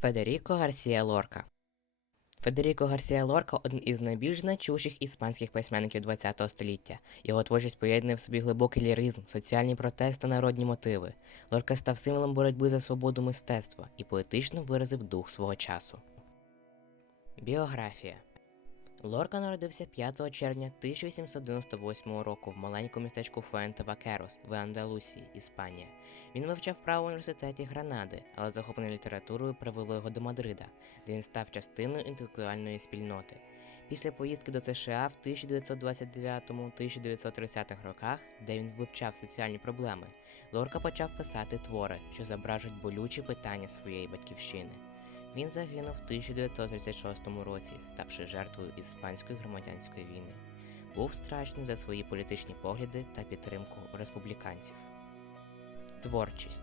Федеріко Гарсія Лорка Федеріко Гарсія Лорка один із найбільш значущих іспанських письменників ХХ століття. Його творчість поєднує в собі глибокий ліризм, соціальні протести народні мотиви. Лорка став символом боротьби за свободу мистецтва і поетично виразив дух свого часу. Біографія Лорка народився 5 червня 1898 року в маленькому містечку Фуенте Вакерос в Андалусії, Іспанія. Він вивчав право в університеті Гранади, але захоплення літературою привело його до Мадрида, де він став частиною інтелектуальної спільноти. Після поїздки до США в 1929-1930 роках, де він вивчав соціальні проблеми, Лорка почав писати твори, що зображують болючі питання своєї батьківщини. Він загинув в 1936 році, ставши жертвою іспанської громадянської війни. Був страчений за свої політичні погляди та підтримку республіканців. Творчість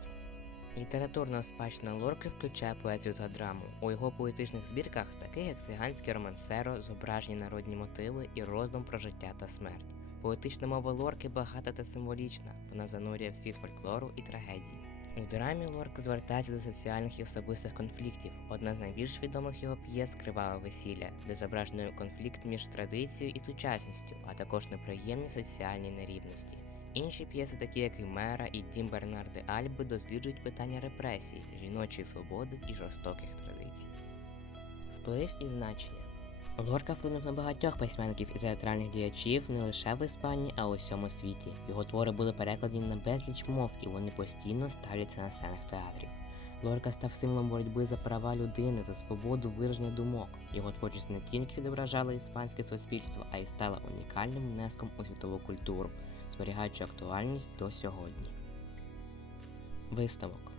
Літературна спадщина Лорки включає поезію та драму. У його поетичних збірках, таких як циганське романсеро, зображені народні мотиви і роздум про життя та смерть. Поетична мова Лорки багата та символічна, вона занурює в світ фольклору і трагедії. У драмі Лорк звертається до соціальних і особистих конфліктів. Одна з найбільш відомих його п'єс Криваве весілля, де зображено конфлікт між традицією і сучасністю, а також неприємні соціальні нерівності. Інші п'єси, такі як і Мера і Дім Бернарди Альби, досліджують питання репресій, жіночої свободи і жорстоких традицій. Вплив і значення Лорка вплинув на багатьох письменників і театральних діячів не лише в Іспанії, а й у всьому світі. Його твори були перекладені на безліч мов, і вони постійно ставляться на сценах театрів. Лорка став символом боротьби за права людини, за свободу вираження думок. Його творчість не тільки відображала іспанське суспільство, а й стала унікальним внеском у світову культуру, зберігаючи актуальність до сьогодні. Висновок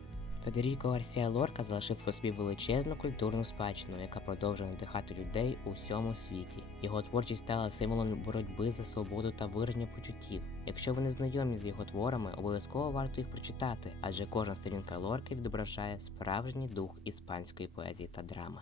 Федеріко Гарсія Лорка залишив по собі величезну культурну спадщину, яка продовжує надихати людей у всьому світі. Його творчість стала символом боротьби за свободу та вираження почуттів. Якщо ви не знайомі з його творами, обов'язково варто їх прочитати, адже кожна сторінка Лорки відображає справжній дух іспанської поезії та драми.